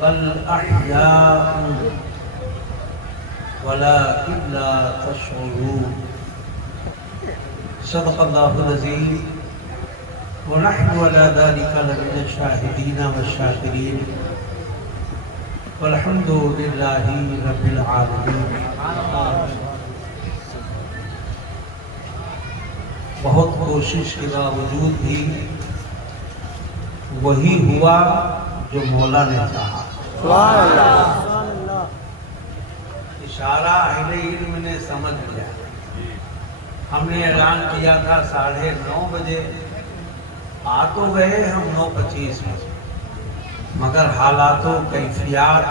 بل أحياء ولكن لا تشعرون. صدق الله العظيم ونحن على ذلك لمن الشاهدين والشاكرين والحمد لله رب العالمين. بہت کوشش کے باوجود بھی وہی ہوا جو مولا نے چاہا. اشارہ اہل علم نے سمجھ لیا. ہم نے اعلان کیا تھا 9:30 بجے، آ تو گئے ہم 9:25 بجے، مگر حالات و کیفیات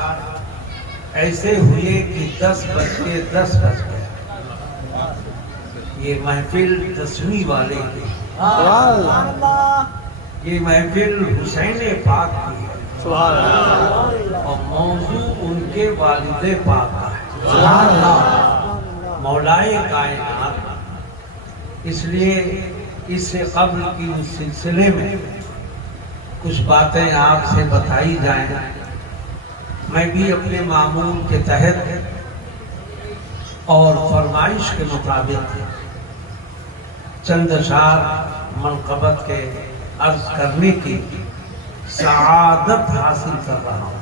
ایسے ہوئے کہ 10:10 بج گیا. یہ محفل 10ویں والے کی، یہ محفل حسین پاک کی ہے اور موضوع ان کے والد پاک کا ہے، مولائے کائنات. اس لیے اس سے قبل کی اس سلسلے میں کچھ باتیں آپ سے بتائی جائیں. میں بھی اپنے معمول کے تحت اور فرمائش کے مطابق چند اشعار منقبت کے عرض کرنے کی سعادت حاصل کر رہا ہوں،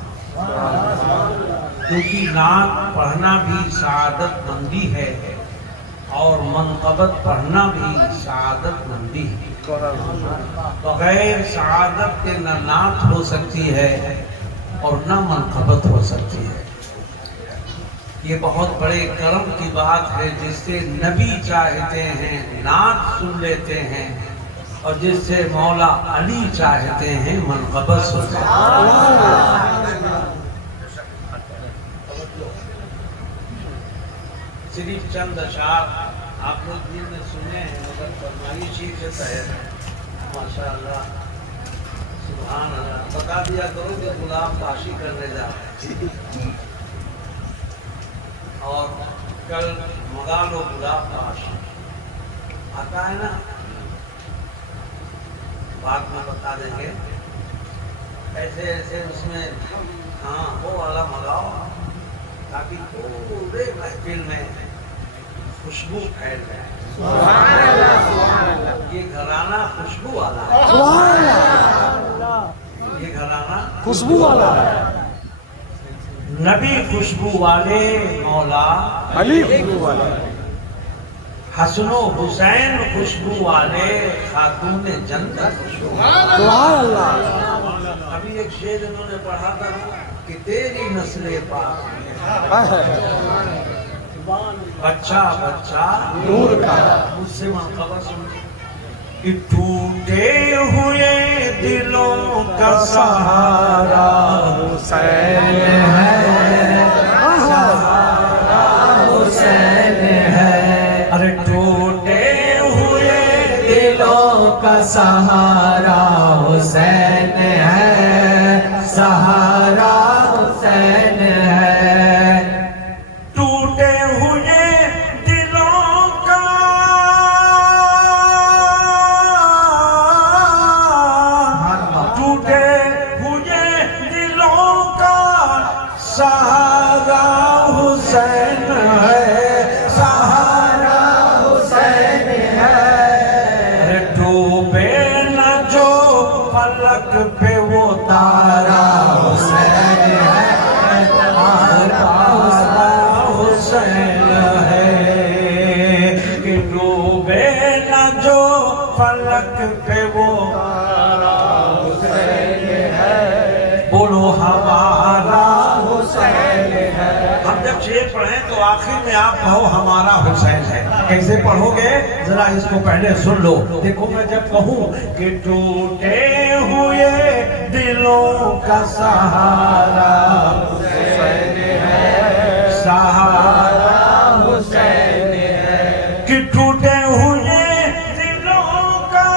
کیونکہ نعت پڑھنا بھی سعادت مندی ہے اور منقبت پڑھنا بھی سعادت مندی ہے. بغیر سعادت کے نہ نعت ہو سکتی ہے اور نہ منقبت ہو سکتی ہے. یہ بہت بڑے کرم کی بات ہے جس سے نبی چاہتے ہیں نعت سن لیتے ہیں اور جس سے مولا علی چاہتے ہیں منقبت سنتے ہیں. صرف چند اشعار آپ لوگ بھی نے سنے ہیں مگر فرمائشی کے تحت ماشاءاللہ سبحان اللہ بتا دیا کرو کہ غلام پاشی کرنے جا رہے ہیں اور کل مغال و غلام پاشی آتا ہے نا، بعد میں بتا دیں گے. ایسے ایسے اس میں ہاں وہ والا منگاؤ تاکہ پورے محفل میں خوشبو پھیل جائے. یہ گھرانہ خوشبو والا ہے، یہ گھرانہ خوشبو والا ہے. نبی خوشبو والے، مولا علی خوشبو والے، حسن و حسین خوشبو والے، خاتون جنت خوشبو والے. ابھی ایک شعر انہوں نے پڑھا تھا کہ تیری نسل پاک بچہ بچہ نور کا. مجھ سے منقبت سنیں کہ ٹوٹے ہوئے دلوں کا سہارا حسین ہے، سہارا حسین ہے. ارے ٹوٹے ہوئے دلوں کا سہارا حسین ہے، سہارا حسین ہے. ٹوٹے ہوئے دلوں کا ٹوٹے ہوئے دلوں کا سہارا حسین ہے، سہارا حسین ہے. ڈوبے نہ جو فلک پہ وہ تارا حسین ہے، تارا حسین ہے. کہ ڈوبے نہ جو فلک پہ وہ تارا حسین ہے. بولو ہمارا حسین ہے. ہم جب شعر پڑھیں تو آخر میں آپ کہو ہمارا حسین ہے. کیسے پڑھو گے ذرا اس کو پہلے سن لو. دیکھو میں جب کہوں کہ ٹوٹے ہوئے دلوں کا سہارا حسین ہے، سہارا حسین ہے. کہ ٹوٹے ہوئے دلوں کا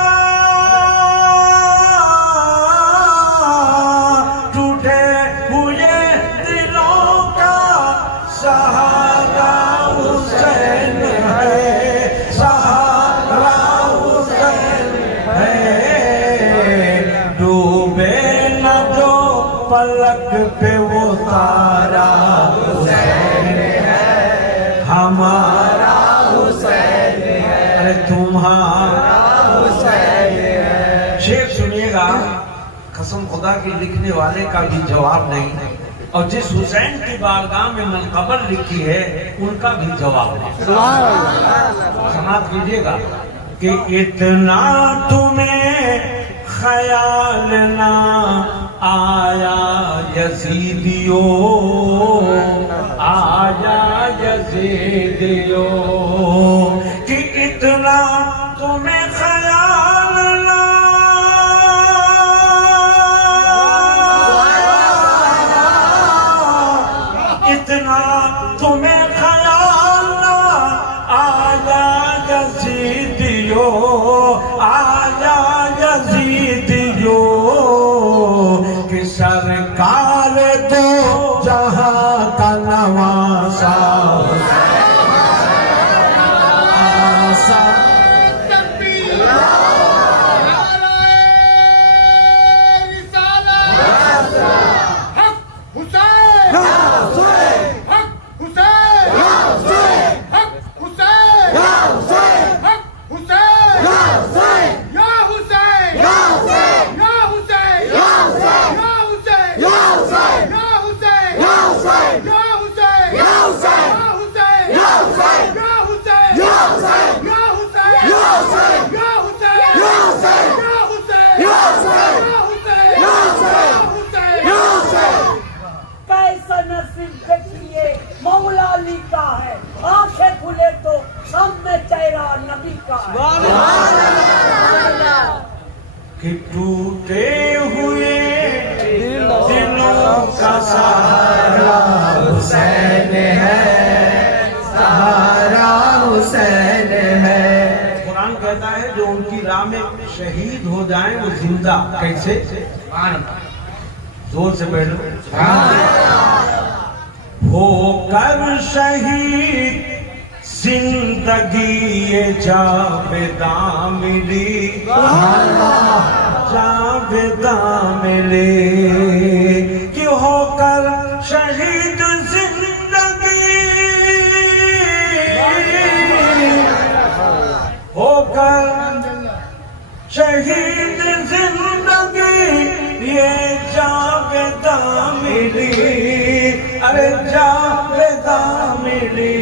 ٹوٹے ہوئے دلوں کا سہارا حسین ہے، سہارا حسین ہے. ڈوبے فلک پہ وہ تارا حسین ہے، ہمارا حسین ہے، ارے تمہارا حسین ہے۔ شعر سنیے گا، قسم خدا کی لکھنے والے کا بھی جواب نہیں، اور جس حسین کی بارگاہ میں منقبر لکھی ہے ان کا بھی جواب نہیں۔ سماعت کیجیے گا کہ اتنا تمہیں خیال نہ آیا یزیدیو، آیا یزیدیو، کہ اتنا تمہیں خیال نہ اتنا تمہیں خیال نہ آیا یزیدیو، آیا یزیدیو، کہ سرکار دو جہاں کا نواسا مولا علی کا ہے، آنکھیں کھلے تو سامنے چہرہ نبی کا ہے۔ کہ ٹوٹے ہوئے دلوں کا سہارا حسین ہے، سہارا حسین ہے۔ قرآن کہتا ہے جو ان کی راہ میں شہید ہو جائیں وہ زندہ کیسے؟ زور سے بیٹھو، ہو کر شہید زندگی جاویداں ملی، جاویداں ملی، کہ ہو کر شہید زندگی، ہو کر شہید زندگی یہ جاویداں ملی، ارے جاویداں ملی،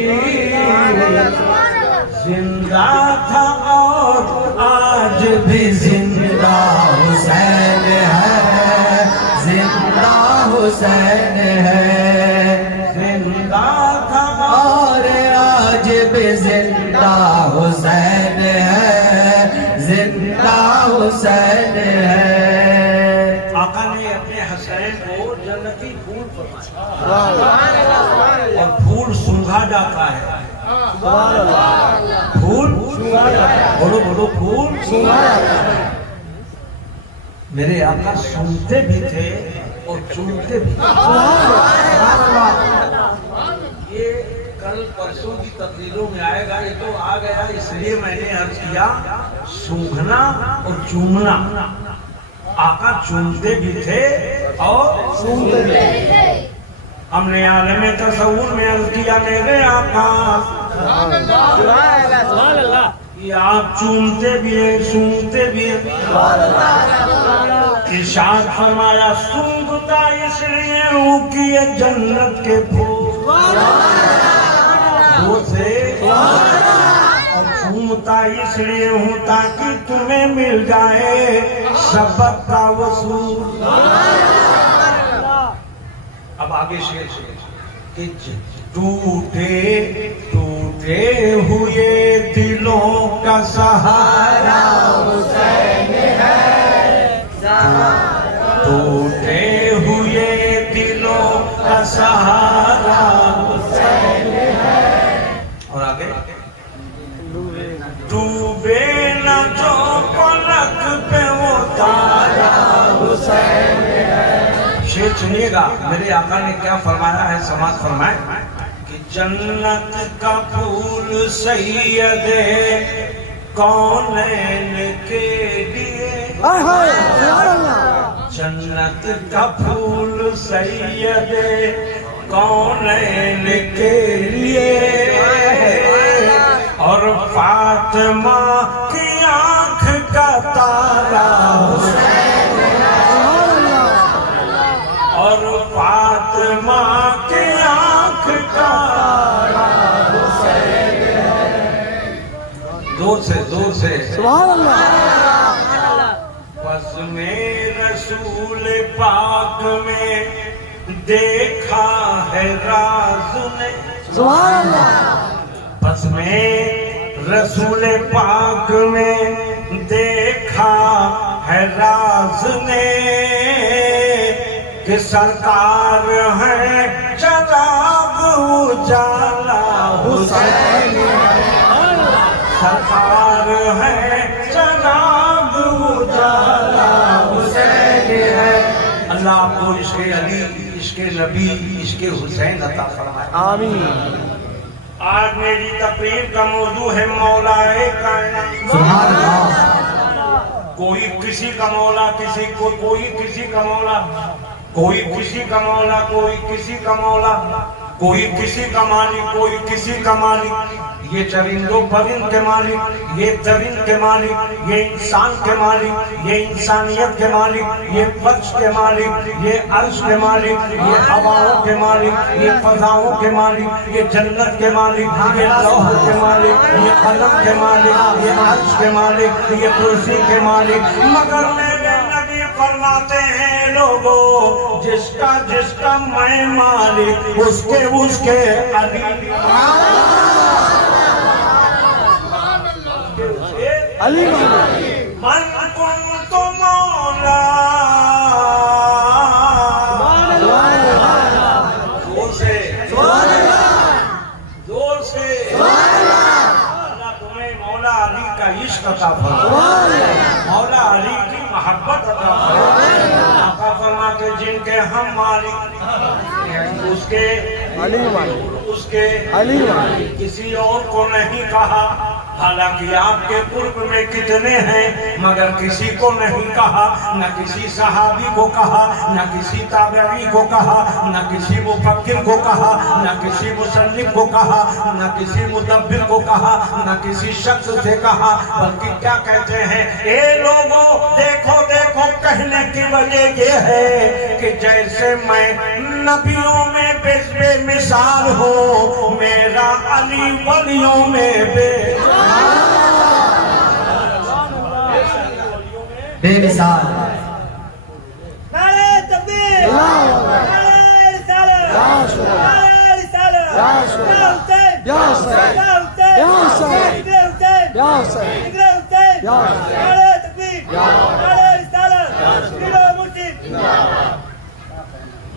زندہ تھا اور آج بھی زندہ حسین ہے، زندہ حسین ہے، زندہ تھا اور آج بھی زندہ حسین ہے، زندہ حسین ہے۔ آقا نے اپنے حسین کو جنتی پھول فرمایا، اور پھول سونگھا جاتا ہے، پھول بولو بولو، پھول سونگھا جاتا ہے۔ میرے آقا سنتے بھی تھے اور چومتے بھی تھے۔ یہ کل پرسوں کی تقریروں میں آئے گا، یہ تو آ گیا اس لیے میں نے عرض کیا، سونگھنا اور چومنا۔ آقا چومتے بھی تھے اور سونگتے بھی تھے۔ ہم نے عالم تصور میں عرض کیا میرے آقا یہ آپ چومتے بھی ہیں، سونگتے بھی ہیں۔ ارشاد فرمایا سونگتا اس لیے ہوں کہ یہ جنت کے پھول سے، اور چومتا اس لیے ہوں تاکہ تمہیں مل جائے سبق کا وصول۔ اب آگے شعر کہ ٹوٹے ٹوٹے ہوئے دلوں کا سہارا حسین ہے، ٹوٹے ہوئے دلوں کا سہارا حسین ہے۔ اور آگے ڈوبے نہ جو پلک پہ وہ تارا حسین ہے۔ شعر سنیے گا میرے آقا نے کیا فرمایا ہے، سماعت فرمائے کہ جنت کا پھول سید کونین کے لیے، जन्नत का फूल सैयद कौनैन के लिए और फातिमा की आंख का तारा और फातिमा की आंख का जोर से सुभान अल्लाह। बस में रसूल पाक में देखा है राज ने सुभान अल्लाह। बस में रसूल पाक में देखा है राज ने कि सरकार है जनाब उजाला हुसैन सरकार है जनाब उजाला हुसैन है। अल्लाह आपको इश्क़े अली इश्क़े नबी इश्क़े हुसैन अता फरमाए आमीन। आज मेरी तकरीर का मौजू है मौलाए कायनात सुभान अल्लाह। कोई किसी का मौला किसी को कोई किसी का मौला कोई किसी का मौला कोई किसी का मौला कोई किसी का मालिक कोई किसी का मालिक ये चरिंदों परिंद के मालिक ये दरिंद के मालिक ये इंसान के मालिक ये इंसानियत के मालिक ये वक्ष के मालिक ये अर्श के मालिक ये हवाओं के मालिक ये फजाओं के मालिक ये जन्नत के मालिक ये लौह के मालिक ये कलम के मालिक ये अर्श के मालिक ये कुर्सी के मालिक मगर मेरे नबी फरमाते हैं लोगों जिसका जिसका मैं मालिक उसके उसके अली अली मन कुन्तु मौला जोर से अल्लाह तुम्हें मौला अली का इश्क अता फरमाए मौला अली की मोहब्बत अता फरमाए। आका फरमाते जिनके हम मालिक उसके अली किसी और को नहीं कहा। हालांकि आपके पूर्व में कितने हैं मगर किसी को नहीं कहा न किसी सहाबी को कहा न किसी ताबई को कहा न किसी मुफक्किर को कहा न किसी मुसन्निफ को कहा न किसी मुदब्बिर को कहा न किसी शख्स से कहा बल्कि क्या कहते हैं ए लोगों देखो देखो कहने की वजह ये है कि जैसे मैं नबियों में बेमिसाल हो मेरा अली वलियों में बेमिसाल। नारे तकबीर नारे रिसालत नारे रिसालत या हुसैन या हुसैन या हुसैन या हुसैन या हुसैन नारे तकबीर नारे रिसालत जिलो मुर्शिद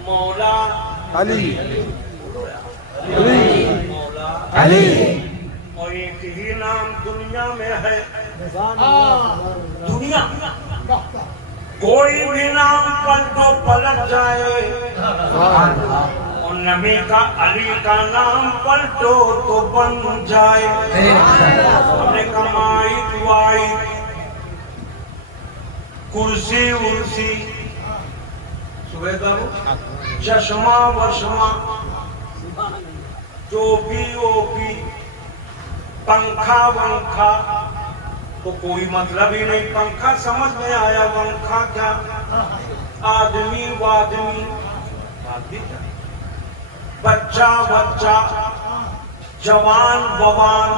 मौला अली मौला अली और एक ही नाम दुनिया में है दुनिया कोई भी नाम पर तो पलट जाए और नबी का अली का नाम पलटो तो बन जाए। हमने कमाई दुआई कुर्सी उर्सी सुबह चश्मा वशमा टोपी ओपी पंखा वंखा तो कोई मतलब ही नहीं। पंखा समझ में आया वंखा क्या आदमी वादमी बच्चा बच्चा जवान बवान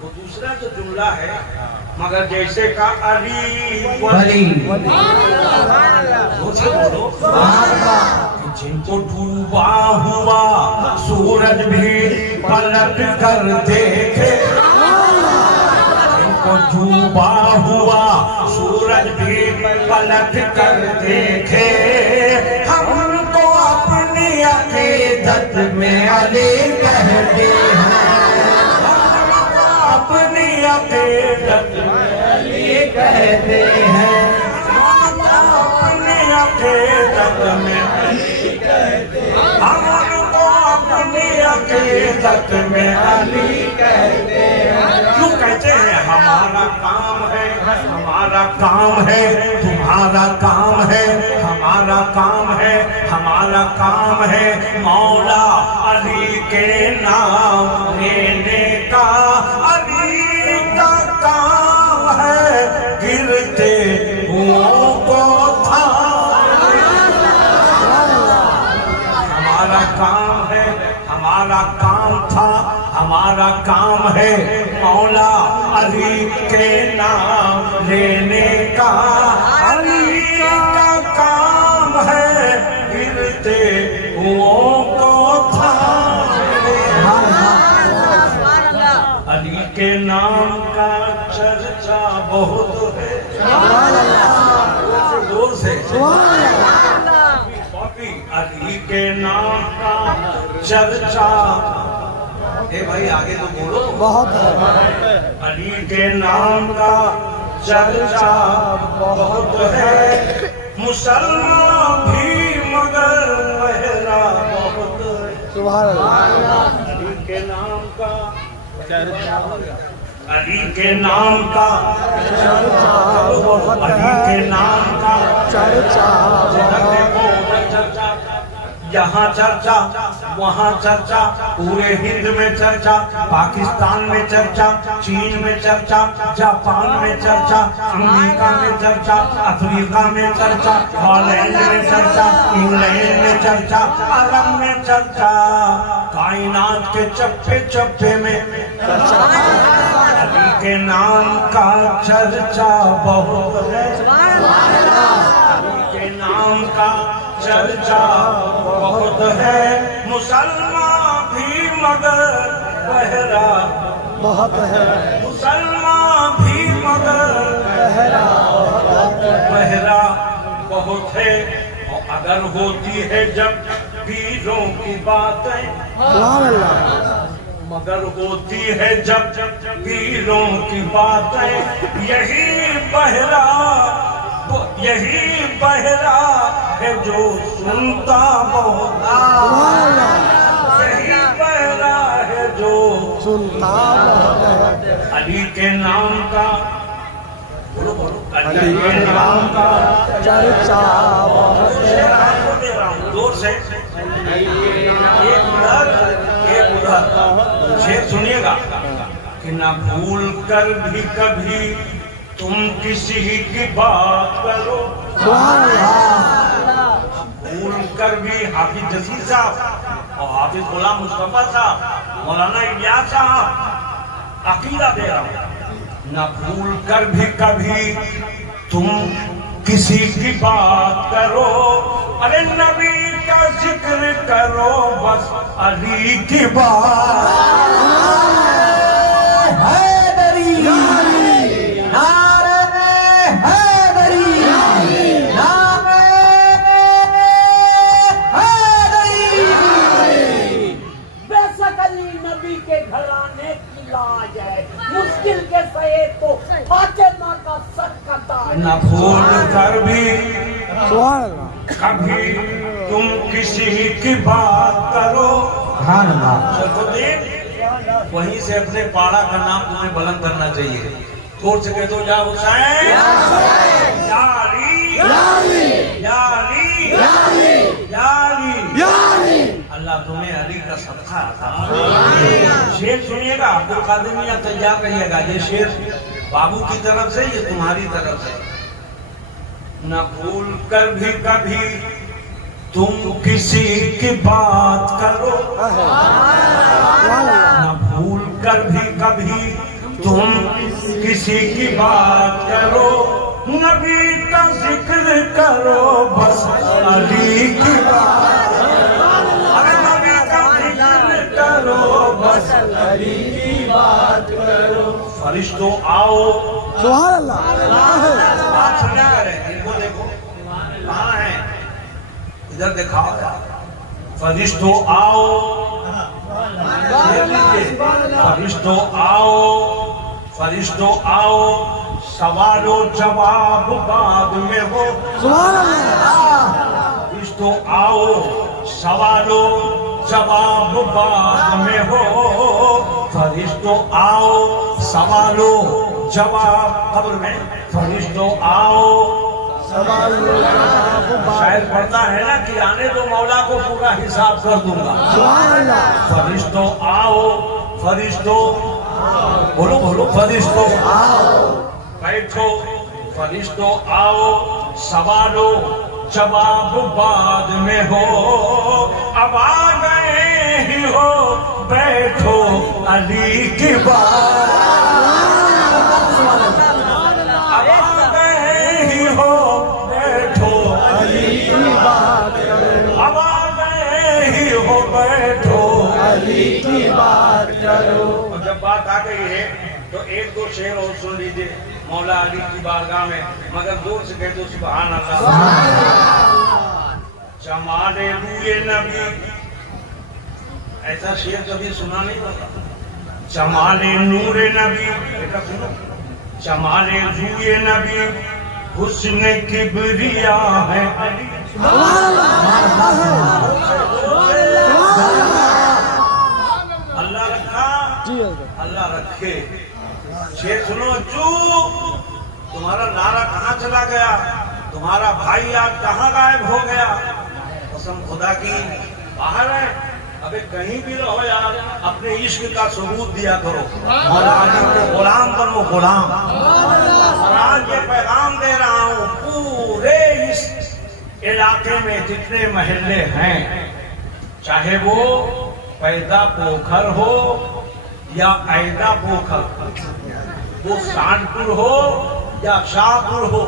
वो दूसरा जो जुमला है मगर जैसे का अली वली बोलो जिनको डूबा हुआ सूरज भी पलट कर देखे जिनको डूबा हुआ सूरज भी पलट कर देखे हमको अपनी अकीदत में अली कहते हैं अपनी अकीदत में अली कहते हैं अपनी अकीदत में हम उनको अपनी अकीदत में अली कहते हैं। क्यों कहते कहते हैं हमारा काम है, हमारा काम है, तुम्हारा काम है, हमारा काम है, हमारा काम है मौला अली के नाम लेने का। अली का काम है गिरते हुओं को हमारा काम है, हमारा काम था, हमारा काम है मौला अली के नाम लेने का। अली का काम है गिरते हुओं को थामने। अली के नाम का चर्चा बहुत है, जोर से अली के नाम का चर्चा। ए भाई आगे तो बोलो, बहुत है। अली के नाम का चर्चा बहुत है, मुसलमान भी मगर बहरा बहुत है। सुभान अल्लाह। अली के नाम का चर्चा, अली के नाम का चर्चा बहुत अली है। के नाम का चर्चा चर्चा, यहाँ चर्चा वहाँ चर्चा, पूरे हिंद में चर्चा, पाकिस्तान में चर्चा, चीन में चर्चा, जापान में चर्चा, अमेरिका में चर्चा, अफ्रीका में चर्चा, हॉलैंड में चर्चा, इंग्लैंड में चर्चा, अरब में चर्चा, कायनात के चप्पे चप्पे में चर्चा। अली के नाम का चर्चा बहुत है, अली के नाम का चर्चा बहुत है, मुसलमान भी मगर बहरा बहुत है। मुसलमान भी मगर बहरा बहुत है। और अगर होती है जब पीरों की बातें, सुभान अल्लाह। मगर होती है जब पीरों की बातें, यही बहरा है जो सुनता बहुत, सुभान अल्लाह। यही बहरा है जो सुनता बहुत है। अली के नाम का बोलो बोलो, अली के नाम का चर्चा बहुत है। आपको दे रहा हूँ जोर से, एक उधर शेर सुनिएगा कि ना भूल कर भी कभी तुम किसी की बात करो। सुभान अल्लाह। भूल कर भी हाफिज जसीर साहब और हाफिज गुलाम मुस्तफा साहब, मौलाना इलियास साहब, अकीदा दे रहा हूं, न भूल कर भी कभी तुम किसी की बात करो। अरे नबी का जिक्र करो बस अली की बात। मुश्किल के सहे तो फातिमा का सर का ताज। न भूल कर भी सुभान अल्लाह। कभी तुम किसी की बात करो। सुभान अल्लाह। सरफुद्दीन, वहीं से अपने पाड़ा का नाम तुम्हें बुलंद करना चाहिए। जोर से कह दो, या हुसैन, या अली, या अली, या अली, या अली। अल्लाह तुम्हें अली का सदका अता फरमाए। शेर सुनिएगा, अब्दुल कादिर मियां तैयार रहिएगा। ये शेर बाबू की तरफ से, ये तुम्हारी तरफ से। न भूल कर भी कभी तुम किसी की बात करो, न भूल कर भी कभी तुम किसी की बात करो। नबी का जिक्र करो बस अली की बात। अरे नबी का जिक्र करो बस अली की बात करो। फरिश्तों आओ, सुभान अल्लाह। बात सुनी करें, इनको देखो कहाँ है, इधर दिखाओ। फरिश्तों आओ, फरिश्तों आओ, फरिश्तों आओ, सवालों जवाब बाद में हो। सुभान अल्लाह। फरिश्तों आओ, सवालों जवाब बाद में हो। फरिश्तों आओ, सवालो जवाब कब्र में, फरिश्तों आओ। शायद पढ़ता है ना कि आने दो मौला को पूरा हिसाब कर दूंगा। फरिश्तों आओ, फरिश्तों बोलो बोलो, फरिश्तों आओ, बैठो, फरिश्तों आओ, सवालो जवाब बाद में हो, अब आ गए ही हो, बैठो अली की बात, अब आ गए ही हो, बैठो अली की बात, अब आ गए ही हो, बैठो अली की बात करो। और जब बात आ गई है तो एक दो शेर और सुन लीजिए मौला अली की बारगाह में, मगर जोर से कह दो सुभान अल्लाह। जमाले रूए नबी, ऐसा शेर कभी सुना नहीं होता। जमाले नूरे नबी, बेटा सुनो, जमाले रूए नबी, हुस्न किबरिया है अली। अल्लाह रखा, अल्लाह रखे। शेर सुनो चू, तुम्हारा नारा कहाँ चला गया, तुम्हारा भाई आज कहाँ गायब हो गया। कसम खुदा की बाहर है, अबे कहीं भी रहो यार, अपने इश्क का सबूत दिया करो। मौला अली के गुलाम बनो, गुलाम। और आज ये पैगाम दे रहा हूँ, पूरे इस इलाके में जितने महल्ले हैं, चाहे वो पैदा पोखर हो या ऐदा पोखर, वो शानपुर हो या शाहपुर हो,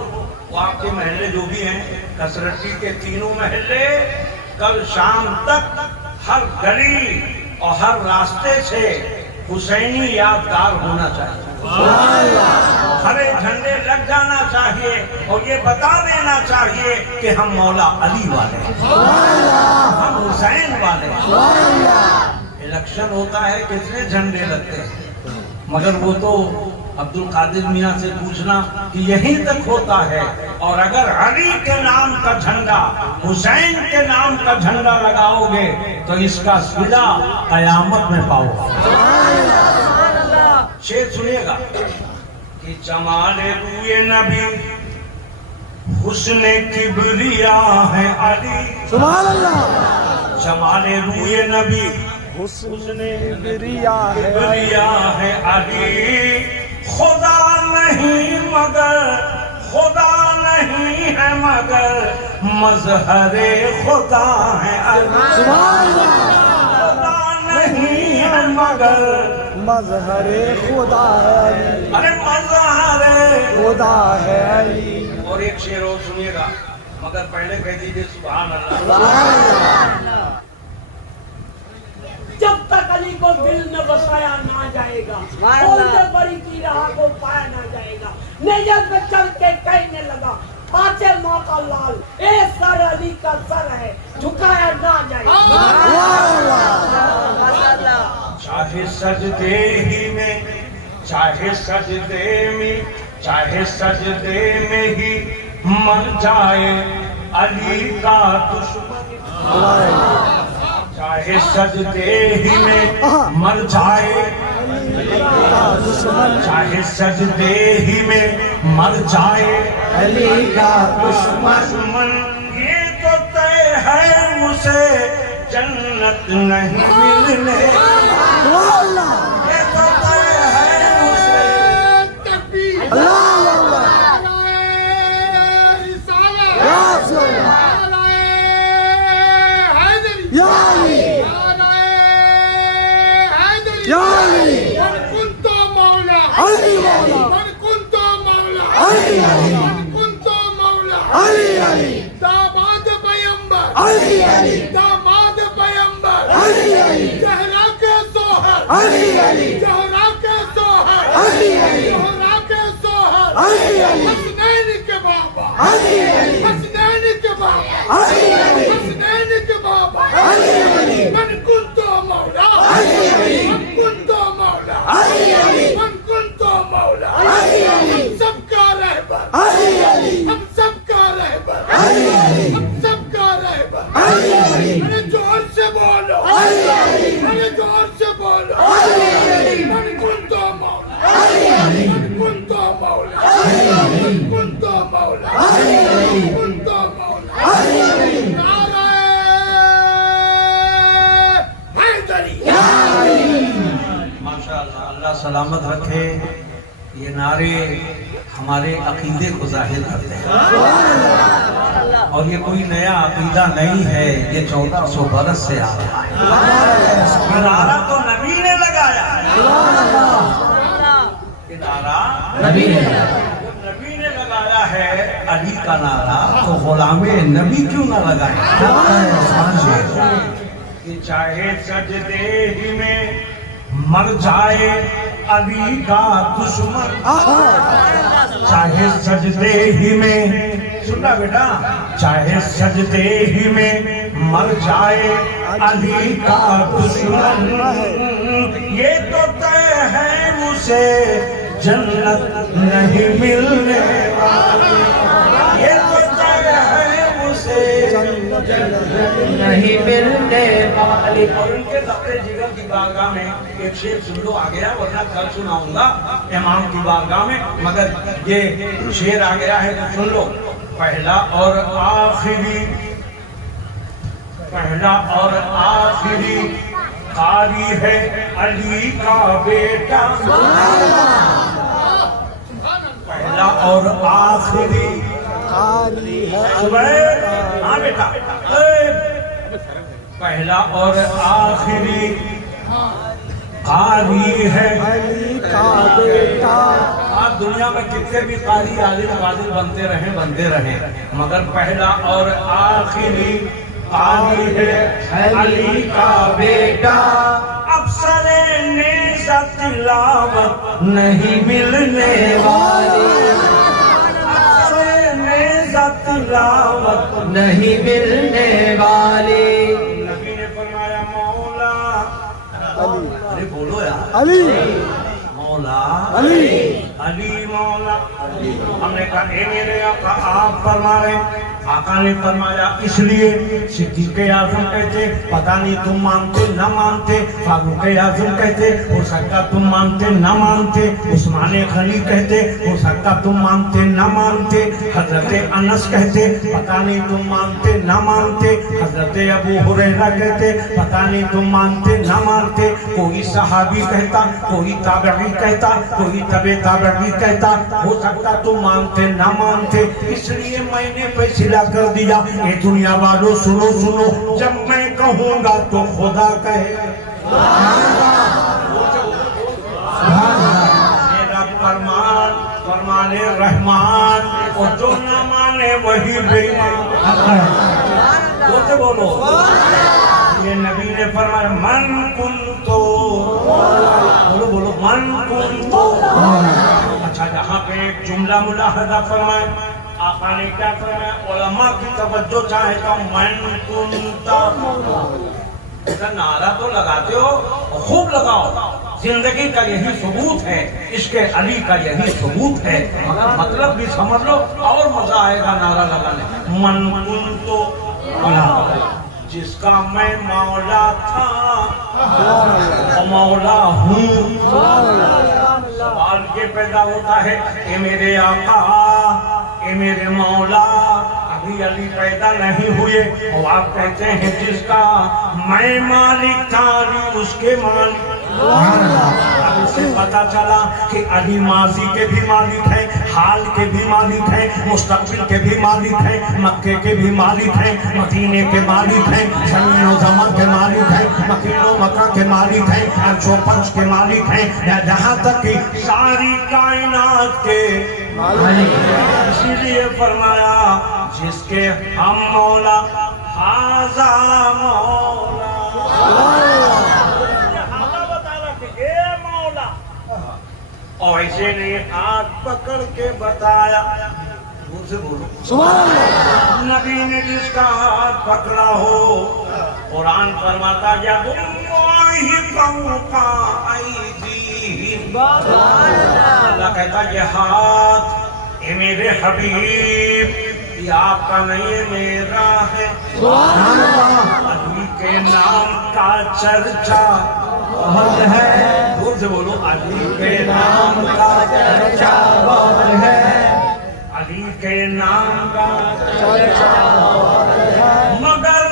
वो आपके महल्ले जो भी हैं, कसरती के तीनों महल्ले, कल शाम तक हर गली और हर रास्ते से हुसैनी यादगार होना चाहिए। हरे झंडे लग जाना चाहिए और ये बता देना चाहिए कि हम मौला अली वाले हैं, हम हुसैन वाले हैं। इलेक्शन होता है, कितने झंडे लगते हैं, मगर वो तो अब्दुल कादिर मियाँ से पूछना कि यहीं तक होता है। और अगर अली के नाम का झंडा, हुसैन के नाम का झंडा लगाओगे तो इसका सिला कयामत में पाओगे। शेर सुनिएगा कि जमाले रूए नबी, हुस्न किबरिया है अली। सुभान अल्लाह। जमाले रूए नबी, हुस्न किबरिया है अली। खुदा नहीं मगर, खुदा नहीं है मगर, मजहरे खुदा है अली। खुदा नहीं है मगर, मजहरे खुदा है अली। अरे मजहरे खुदा है अली। और एक शेर और सुनिएगा, मगर पहले कह दीजिए सुभान अल्लाह। जब तक अली को दिल न बसाया ना जाएगा, बड़ी की राह को पाया ना जाएगा। नजर में चल के कहने लगा, फाते माँ का लाल, ए सर अली का सर है, झुकाया ना जाएगा। चाहे सजदे ही में, चाहे सजदे में, चाहे सजदे में ही मर जाए अली का दुश्मन, चाहे सजदे ही में मर जाए, चाहे सजदे ही में मर जाए अली का दुश्मन, ये तो तय है उसे जन्नत नहीं मिलने, ये तो तय है उसे। दामाद पैगंबर, दामाद पैगंबर, जहरा के सोहर, जहरा के सोहर, जहरा के सोहर, हसनैन के बाबा, हसनैन के बाबा, हसनैन के बाबा, मन कुंतो मौला, मन कुंतो मौला, मन कुंतो मौला, हम सबका रहबर, हम सबका रहबर, हम सबका रहबर। अरे जोर से बोलो, अरे जोर से बोलो, मन कुंतो मौला। सलामत रखे। ये नारे हमारे अकीदे को जाहिर करते हैं और ये कोई नया अकीदा नहीं है, ये 1400 बरस से आ रहा है। ये नारा तो नबी ने लगाया, ये नारा नबी ने लगाया है। अली का नारा तो गुलामे नबी क्यों ना लगाए? कि चाहे सजदे ही में मर जाए अली का दुश्मन, चाहे सजदे ही में, सुना बेटा, चाहे सजदे ही में मर जाए अली का दुश्मन, ये तो तय है उसे जन्नत नहीं मिलने वाली, ये तो तय है उसे नहीं मिलने वाली। और उनके दफ्तर जिगर की बारगाह में एक शेर सुन लो, आ गया, वरना कल सुनाऊंगा इमाम की बारगाह में, मगर ये शेर आ गया है तो सुन लो। पहला और आखिरी कारी है अली का बेटा, पहला और आखिरी कारी है हाँ बेटा, पहला और आखिरी कारी है अली का बेटा। आज दुनिया में कितने भी कारी आलिम वाजिल बनते रहे, मगर पहला और आखिरी कारी है अली का बेटा। अफसरे नेज़ा तिलावत नहीं मिलने वाली, अफसरे नेज़ा तिलावत नहीं मिलने वाली। नबी ने फरमाया मौला अली, अरे बोलो यार, अली मौला अली अली मौला। हमने कहा ए मेरे आका आप फरमा रहे, आका ने फरमाया इसलिए सिद्दीक़ आज़म कहते पता नहीं तुम मानते न मानते, फारूक आज़म कहते हो सकता तुम मानते न मानते, उस्मान गनी कहते हो सकता तुम मानते न मानते, हजरत अनस कहते पता नहीं तुम मानते न मानते, हजरत अबू हुरैरा कहते पता नहीं तुम मानते न मानते, कोई सहाबी कहता, कोई ताबई कहता, कोई तबे ताबई कहता, हो सकता तुम मानते न मानते। इसलिए मैंने फैसला कर दिया, ये दुनिया वालों सुनो सुनो, जब मैं कहूँगा तो खुदा कहे मेरा फरमान फरमाने रहमान, और जो न माने वही बेईमान। बोलो ये नबी ने फरमाया मन कुन तो बोलो मन कुन तो। अच्छा, जहाँ पे एक जुमला मुलाहजा फरमाए, आका ने क्या फरमाया, उलमा की तवज्जो चाहे तो मन कुंता। ऐसा नारा तो लगाते हो, खूब लगाओ, जिंदगी का यही सबूत है, इसके अली का यही सबूत है, मतलब भी समझ लो और मजा आएगा नारा लगाने। मन कुंतो, जिसका मैं मौला था मौला हूँ। सवाल ये पैदा होता है कि मेरे आका, ये मेरे मौला, अभी अली पैदा नहीं हुए और आप कहते हैं जिसका मैं मालिक था अली उसके मालिक। अब इससे पता चला कि अली माजी के भी मालिक है, हाल के भी मालिक है, मुस्तकबिल के भी मालिक है, मक्के के भी मालिक है, मदीने के मालिक है, ज़मीन और ज़मान के मालिक है, मकीनो मक्का के मालिक है, अर्श व फर्श के मालिक है, जहाँ तक कि सारी कायनात के मालिक। इसीलिए फरमाया जिसके हम मौला हाजा मौला, और ऐसे ने हाथ पकड़ के बताया, मुझसे बोलो नबी ने जिसका हाथ पकड़ा हो, कुरान फरमाता अल्लाह कहता ये हाथ ये मेरे हबीब, ये आपका नहीं है मेरा है। अली के नाम का चर्चा बहुत है, दूर से बोलो अली के नाम का चर्चा बहुत है, अली के नाम का चर्चा बहुत है। मगर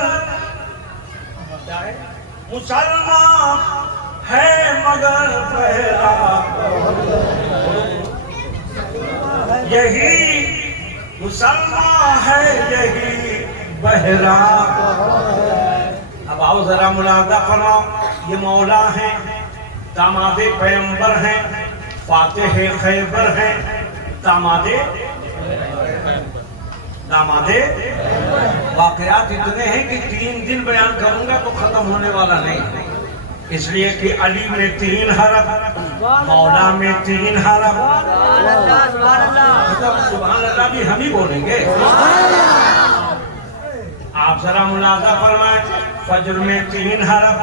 मुसलमान ہے مگر بہرا، یہی مسلمان ہے یہی بہرا۔ اب آؤ ذرا ملاحظہ فرماؤ، یہ مولا ہیں، داماد پیغمبر ہیں، فاتح خیبر ہیں، داماد واقعات اتنے ہیں کہ 3 دن بیان کروں گا تو ختم ہونے والا نہیں، اس لیے کہ علی میں 3 حرف، مولا میں 3 حرف، سبحان اللہ بھی ہم ہی بولیں گے۔ آپ ذرا ملاحظہ فرمائیں، فجر میں 3 حرف،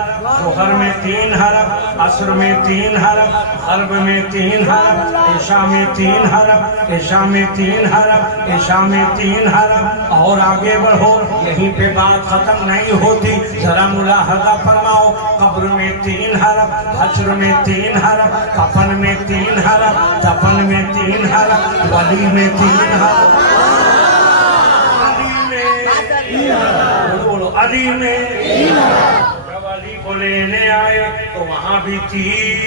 ظہر میں 3 حرف، عصر میں 3 حرف، غرب میں 3 حرف، عشاء میں 3 حرف، عشاء میں 3 حرف، عشاء میں 3 حرف، اور آگے بڑھو، یہیں پہ بات ختم نہیں ہوتی، ذرا ملاحظہ فرماؤ، قبر میں 3 حرف، حشر میں 3 حرف، کفن میں 3 حرف، دفن میں 3 حرف، ولی میں 3 حرف، بولو علی میں، جب علی کو لینے آئے تو وہاں بھی 3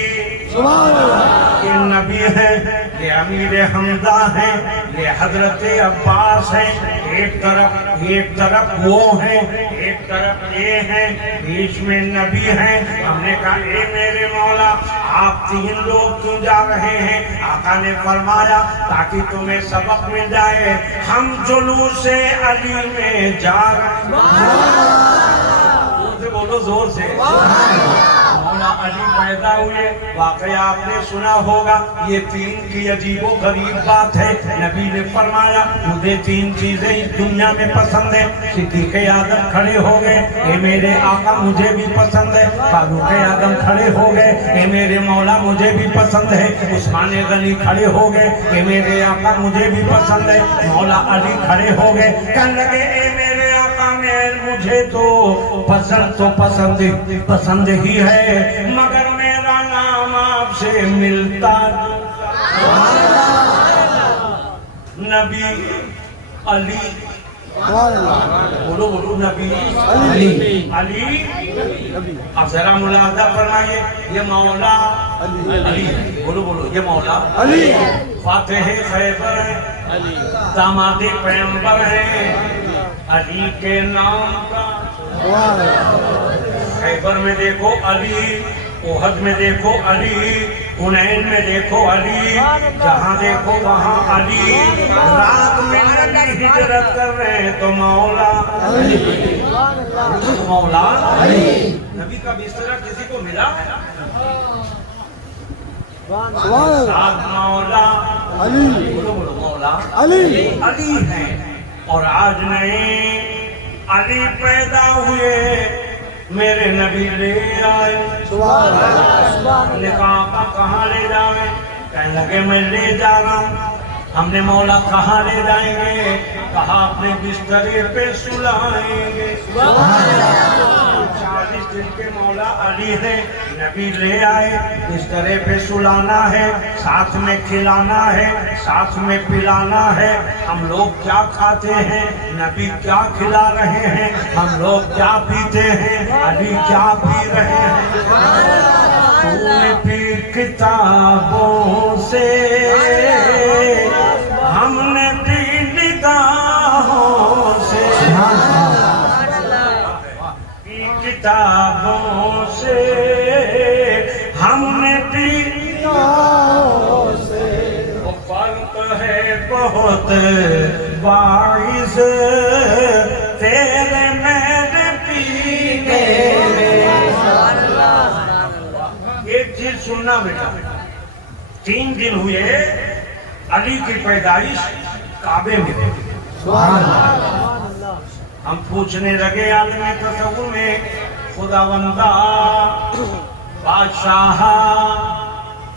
یہ نبی ہے، یہ امیر حمزہ ہیں، یہ حضرت عباس ہیں، ایک طرف وہ ہیں، ایک طرف یہ ہیں، بیچ میں نبی ہیں۔ ہم نے کہا اے میرے مولا آپ 3 لوگ کیوں جا رہے ہیں؟ آقا نے فرمایا تاکہ تمہیں سبق مل جائے، ہم جلوس علی میں جا رہے ہیں، بولو زور سے، مولا علی پیدا ہوئے، واقعہ آپ نے سنا ہوگا، یہ 3 کی عجیب و غریب بات ہے، نبی نے فرمایا مجھے 3 چیزیں اس دنیا میں پسند ہیں، صدیق اعظم کھڑے ہو گئے، اے میرے آقا مجھے بھی پسند ہے، فاروق اعظم کھڑے ہو گئے، اے میرے مولا مجھے بھی پسند ہے، عثمان غنی کھڑے ہو گئے، اے میرے آقا مجھے بھی پسند ہے، مولا علی کھڑے ہو گئے، کہنے لگے اے میرے آقا مجھے تو پسند ہی ہے، مگر میرا نام آپ سے ملتا نبی علی، بولو نبی علی۔ اب ذرا ملاحظہ فرمائیے، یہ مولا علی، بولو یہ مولا علی، فاتح خیبر ہے، داماد پیغمبر ہے، علی کے نام کا خیبر میں دیکھو علی، احد میں دیکھو علی، حنین میں دیکھو علی، جہاں دیکھو وہاں علی، رات میں نبی ہجرت کر رہے ہیں تو مولا علی، نبی کا بستر کسی کو ملا؟ ساتھ مولا علی، بولو مولا علی ہیں، اور آج نہیں علی پیدا ہوئے میرے نبی لے آئے، نے کہا کہاں لے جاوے؟ کہنے لگے میں لے جا رہا ہوں۔ ہم نے مولا کہاں لے جائیں گے؟ کہا اپنے بسترے پہ سلائیں گے۔ 40 دن کے مولا علی ہیں، نبی لے آئے، بسترے پہ سلانا ہے، ساتھ میں کھلانا ہے، ساتھ میں پلانا ہے۔ ہم لوگ کیا کھاتے ہیں، نبی کیا کھلا رہے ہیں، ہم لوگ کیا پیتے ہیں، علی کیا پی رہے ہیں۔ تو نے پی کتابوں سے، ہم نے پی نگاہوں سے، پی کتابوں سے، ہم نے پی نگاہوں سے۔ وہ فرق ہے بہت باعث تیرے میرے پینے۔ ایک چیز سننا بیٹا، 3 دن ہوئے علی کی پیدائش کعبے میں، ہم پوچھنے لگے عالم تصور میں، خداوندہ بادشاہ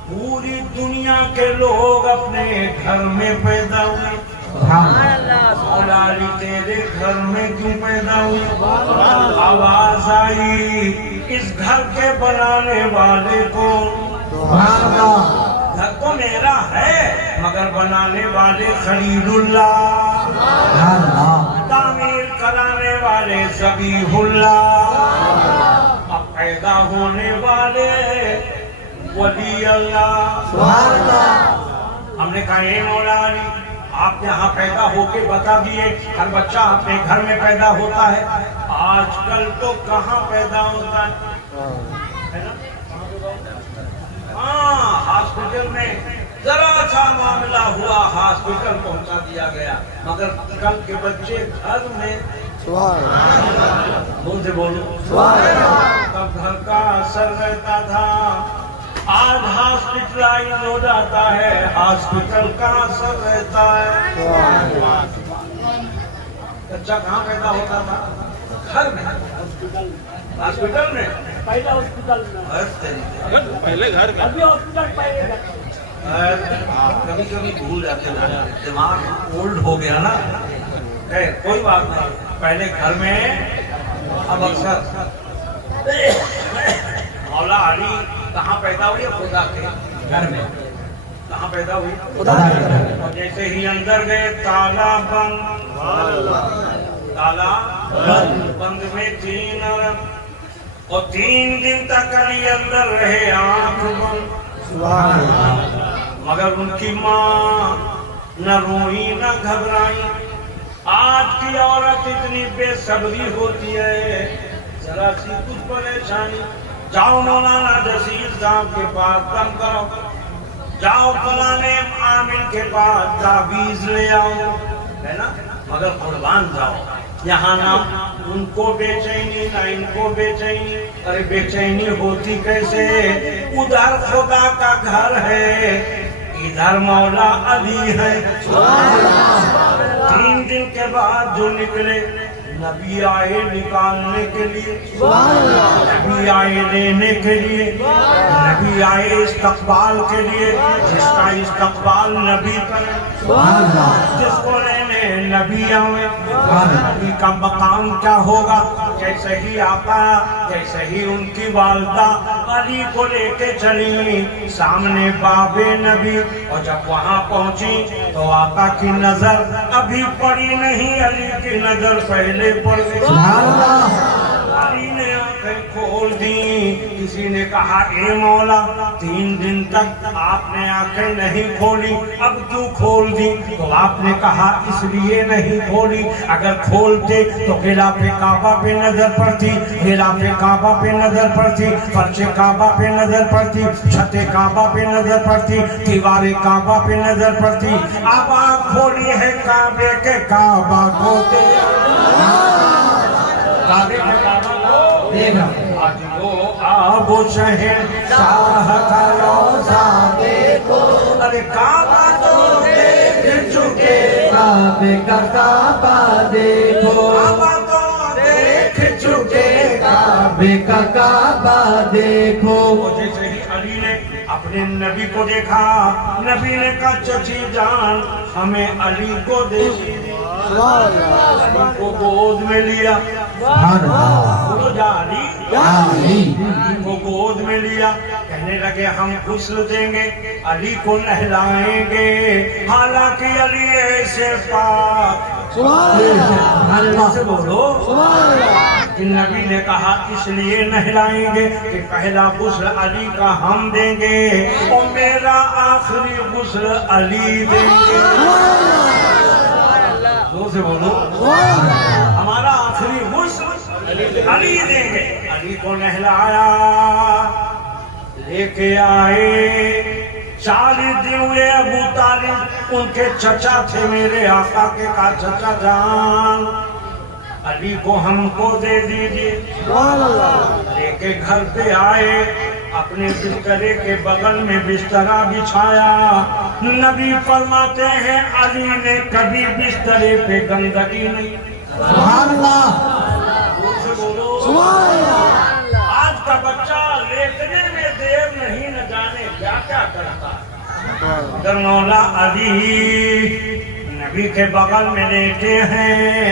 پوری دنیا کے لوگ اپنے گھر میں پیدا ہوئے، مولا علی تیرے گھر میں کیوں پیدا ہوئے؟ آواز آئی اس گھر کے بنانے والے کو، گھر تو میرا ہے مگر بنانے والے خلیل اللہ، تعمیر کرانے والے ذبیح اللہ۔ اب पैदा होने वाले वली अल्लाह। सुभान अल्लाह। हमने कहा ये मौला अली आप यहाँ पैदा होके बता दिए हर बच्चा अपने घर में पैदा होता है, आजकल तो कहाँ पैदा होता है ना? हाँ, हॉस्पिटल में जरा सा मामला हुआ हॉस्पिटल पहुंचा दिया गया, मगर कल के बच्चे घर में बोलते बोलो तब घर का असर रहता था, आज हॉस्पिटलाइज हो जाता है, हॉस्पिटल का असर रहता है। बच्चा कहाँ पैदा होता था? घर में, हॉस्पिटल में, पहले हॉस्पिटल में, पहले घर में, अभी हॉस्पिटल पहले घर में। कभी कभी भूल जाते हैं, दिमाग ओल्ड हो गया ना। कोई बात नहीं, पहले घर में, अब अक्सर मौला अली कहाँ पैदा हुई? खुदा के घर में। कहाँ पैदा हुई? खुदा के घर में। और जैसे ही अंदर गए ताला बंद, ताला बंद में 3 अरब और 3 दिन तक अली अंदर रहे आंख बंद। मगर उनकी माँ न रोई न घबराई। आज की औरत इतनी बेसब्री होती है, जरा सी कुछ परेशानी, जाओ मौलाना जसीर साहब के पास दम करो, जाओ फलाने आमिर के पास ताबीज ले आओ, है ना? मगर कुर्बान जाओ, यहाँ ना उनको बेचैनी ना इनको बेचैनी। अरे बेचैनी होती कैसे? उधर खुदा का घर है, इधर मौला अली है। 3 दिन के बाद जो निकले नबी आए निकालने के लिए, नबी आए लेने के लिए, नबी आए इस्तकबाल के लिए। जिसका इस्तकबाल नबी करे, जिसको लेने नबी आए, नबी का मकाम क्या होगा? जैसे ही आका, जैसे ही उनकी वालदा अली को लेके चली सामने बाबे नबी, और जब वहाँ पहुंची तो आका की नजर अभी पड़ी नहीं, अली की नजर पहले पड़ गई। अली ने आंखें खोल दी। किसी ने कहा ए मौला 3 दिन तक आपने आंखें नहीं खोली, अब क्यों खोल दी? तो आपने कहा इसलिए नहीं खोली, अगर खोलते तो गिलाफे काबा पे नजर पड़ती, गिलाफे काबा पे नजर पड़ती, फर्श काबा पे नजर पड़ती, छते काबा पे नजर पड़ती, दीवारें काबा पे नजर पड़ती। अब आँख खोली है काबे के काबा को आज वो आबो शहर शाह का रोज़ा देखो, अरे काबा तो देख चुके, काबे का काबा देखो, काबा तो देख चुके, काबे का काबा देखो। जैसे ही अली ने अपने नबी को देखा, नबी ने कहा चची जान हमें अली को दे दीजिए। को गोद में लिया, अली को गोद में लिया, कहने लगे हम गुस्ल देंगे, अली को नहलाएंगे। हालांकि अली ऐसे पाक, से बोलो, नबी ने कहा इसलिए नहलाएंगे कि पहला गुस्ल अली का हम देंगे और मेरा आखिरी गुस्ल अली देंगे। जोर से बोलो, हमारा आखिरी गुस्ल अली देंगे। अली को नहलाया, लेके आए। 40 दिन हुए अबू तालिब उनके चचा थे, मेरे आका के का चचा जान, अली को हमको दे दीजिए। लेके घर पे आए, अपने बिस्तरे के बगल में बिस्तरा बिछाया। नबी फरमाते हैं अली ने कभी बिस्तरे पे गंदगी नहीं। आज का बच्चा लेटने में देर नहीं, न जाने क्या क्या करता है। अगर मौला अली नबी के बगल में लेटे हैं,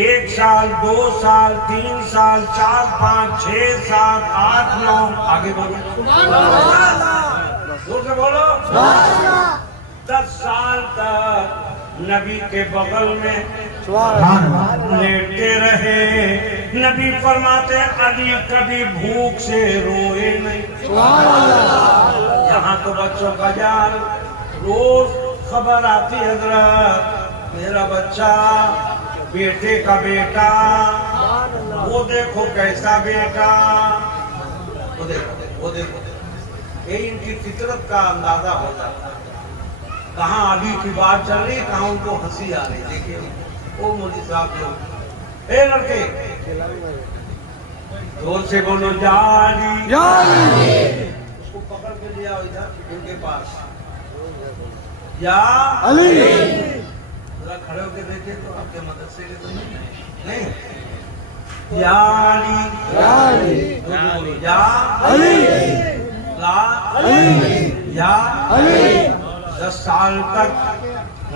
1 साल 2 साल 3 साल 4 5 6 7 8 9, आगे बोलो, जोर से बोलो, 10 साल तक नबी के बगल में लेटे रहे। नबी फरमाते अली कभी भूख से रोए नहीं। यहाँ तो बच्चों का जाल रोज खबर आती है, हजरत मेरा बच्चा, बेटे का बेटा, वो देखो कैसा बेटा, वो देखो वो देखो। ये इनकी फितरत का अंदाजा हो जाता है। कहाँ अली की बात चल रही, कहाँ उनको हंसी आ रही। देखिए वो मोदी साहब जो, ए लड़के जोर से बोलो जाली, उसको पकड़ के ले आओ इधर उनके पास। या अली, जरा खड़े होकर देखिए तो आपके मदद से तो नहीं। या अली, बोलो या अली, ला अली, या अली। 10 साल तक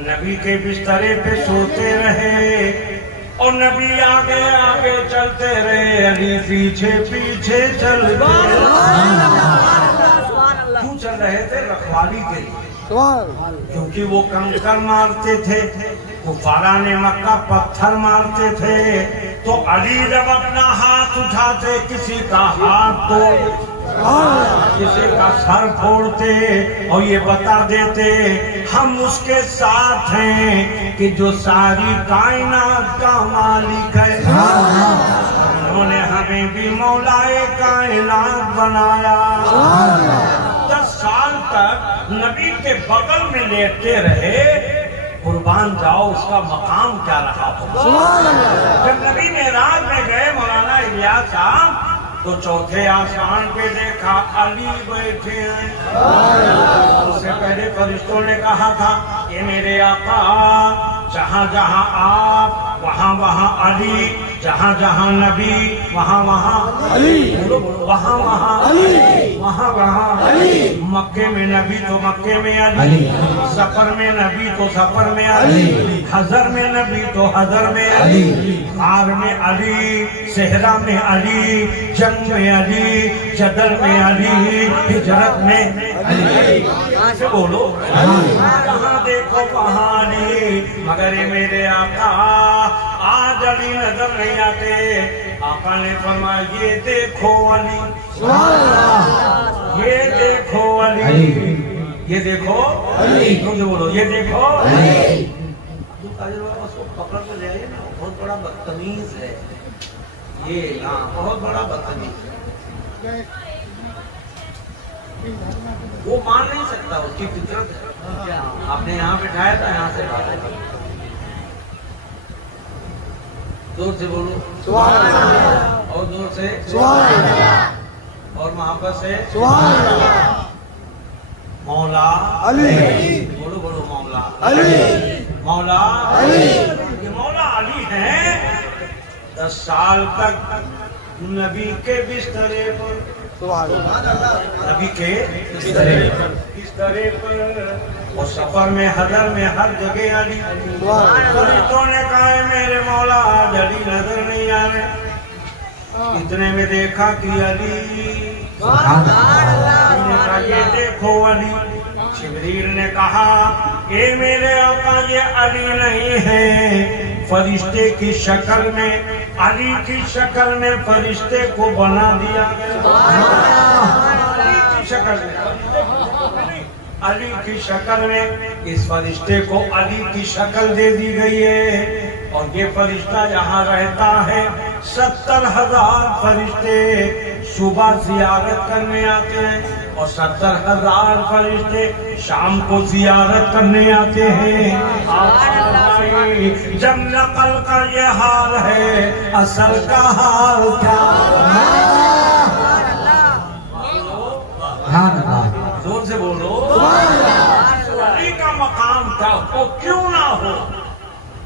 नबी के बिस्तरे पे सोते रहे और नबी आगे आगे चलते रहे, अली पीछे पीछे चलते रहे। क्यों चल रहे थे? रखवाली के लिए, क्योंकि वो कंकर मारते थे, कुफारा ने मक्का पत्थर मारते थे। तो अली जब अपना हाथ उठाते किसी का हाथ तोड़, किसी का सर फोड़ते और ये बता देते हम उसके साथ हैं कि जो सारी कायनात का मालिक है। उन्होंने हमें भी मौलाए कायनात बनाया। 10 साल तक नबी के बगल में लेटे रहे। कुर्बान जाओ उसका मकाम क्या रहा होगा। जब नबी मेराज में गए मौलाना इलियास साहब, तो चौथे आसमान पे देखा अली बैठे हैं। उससे पहले फरिश्तों ने कहा था ये मेरे आका, जहाँ जहाँ आप वहाँ वहाँ अली, जहाँ जहाँ नबी वहाँ वहाँ अली, वहाँ वहाँ अली, वहाँ वहाँ अली। मक्के में नबी तो मक्के में अली, सफर में नबी तो सफर में अली, हजर में नबी तो हजर में अली, हार में अली, सेहरा में अली, जंग में अली, जदल में अली, हिजरत में अली। बोलो कहाँ देखो वहाँ अली, मगर ये मेरे आका आज अली नजर नहीं आते। आका ने फरमाया ये देखो अली, ये देखो अली, ये देखो अली। बोलो ये देखो अली। उसको पकड़ के ले आइए ना, बहुत बड़ा बदतमीज है ये। हाँ बहुत बड़ा बदतमीज है, वो मान नहीं सकता, उसकी फितरत है। आपने यहाँ बिठाया था, यहाँ से बात है। जोर से बोलो और जोर से और मोहब्बत से मौला अली, बोलो बोलो मौला अली, मौला अली। ये मौला अली हैं। 10 साल तक नबी के बिस्तरे पर, नबी के बिस्तरे पर और सफर में हजर में हर जगह अली। फरिश्तों ने कहा मेरे मौला आज अली नजर नहीं आ रहे। इतने में देखा कि अली, ये देखो अली। जिब्रील ने कहा ये मेरे आका ये अली नहीं है, फरिश्ते की शक्ल में, अली की शक्ल में फरिश्ते को बना दिया गया। अली की शक्ल में, अली की शक्ल में इस फरिश्ते को अली की शक्ल दे दी गई है। और ये फरिश्ता यहाँ रहता है। 70,000 फरिश्ते सुबह जियारत करने आते हैं और 70,000 फरिश्ते शाम को जियारत करने आते हैं। जब नकल का ये हाल है, असल का हाल क्या? जोर से बोलो। अली का मकाम क्या हो, क्यों ना हो।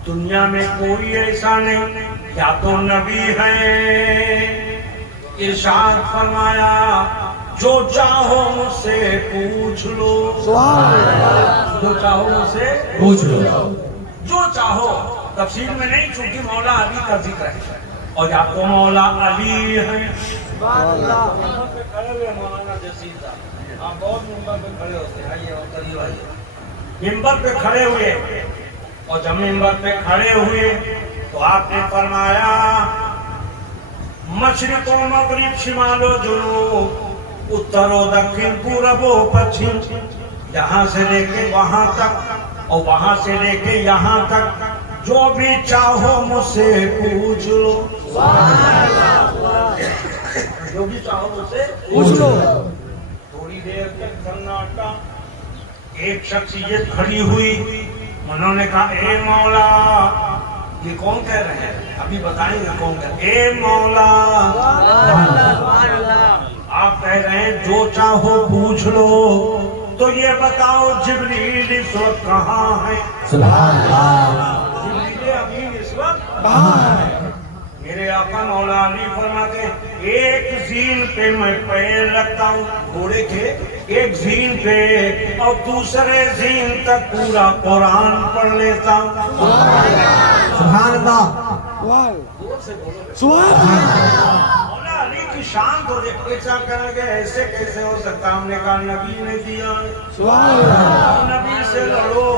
दुनिया में कोई ऐसा नहीं, क्या तो नबी है। इरशाद फरमाया जो चाहो मुझसे पूछ लो, जो चाहो मुझसे पूछ लो, जो चाहो। तफसील में नहीं, चूंकि मौला अली का जिक्र है और या तो मौला अली है। आप बहुत मिंबर पे खड़े होते हैं, आइए और करीब आइए। मिंबर पे खड़े हुए और जब मिंबर पे खड़े हुए तो आपने फरमाया मशरिक व मगरिब, शिमाल व जुनूब, उत्तर व दक्षिण, पूरब व पश्चिम, यहाँ से लेके वहाँ तक और वहाँ से लेके यहाँ तक, जो भी चाहो मुझसे पूछ लो। जो भी चाहो मुझसे पूछ लो। थोड़ी देर तक सन्नाटा। एक शख्सियत खड़ी हुई, उन्होंने कहा ए मौला। ये कौन कह रहे हैं? अभी बताएंगे कौन कह रहे हैं। ए मौला, आप कह रहे हैं जो चाहो पूछ लो, तो ये बताओ जिब्रील इस वक्त कहाँ है? सुभान अल्लाह। जिब्रील अमीन इस वक्त कहाँ है? मेरे आका मौला अली फरमाते हैं, एक जीन पे मैं पैर रखता हूँ, घोड़े के एक जीन पे, और दूसरे जीन तक पूरा कुरान पढ़ लेता हूँ। सुभान अल्लाह। मौला अली की शान तो देखो। ऐसा कहने के ऐसे कैसे हो सकता? हमने कहा नबी ने दिया, नबी से लड़ो।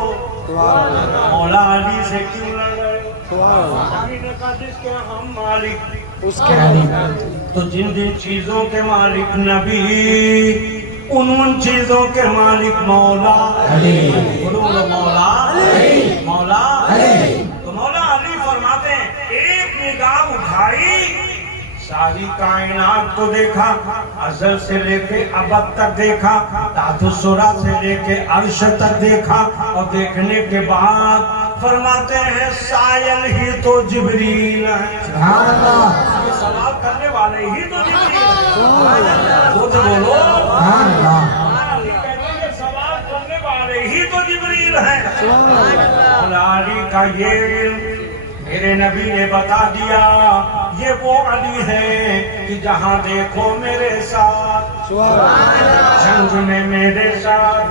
मौला अली से क्यों लड़ रहे? नबी ने कहा जिसके हम मालिक उसके तो जिन जिन चीजों के मालिक नबी, उन चीजों के मालिक मौला अली। बोलो बोलो मौला अली। मौला अली। तो मौला अली फरमाते हैं, एक निगाह उठाई, सारी कायनात को देखा, अज़ल से लेके अबद तक देखा, तातुसुरा से लेके अर्श तक देखा, और देखने के बाद फरमाते हैं सायल ही तो जिब्रील है। सुभान अल्लाह। ये सवाल करने वाले ही तो जिब्रील हैं। वो तो बोलो सुभान अल्लाह। अली कहते हैं ये सवाल करने वाले ही तो जिब्रील हैं। मौला अली का ये इल्म मेरे नबी ने बता दिया, ये वो अली है कि जहाँ देखो मेरे साथ, जंग में मेरे साथ,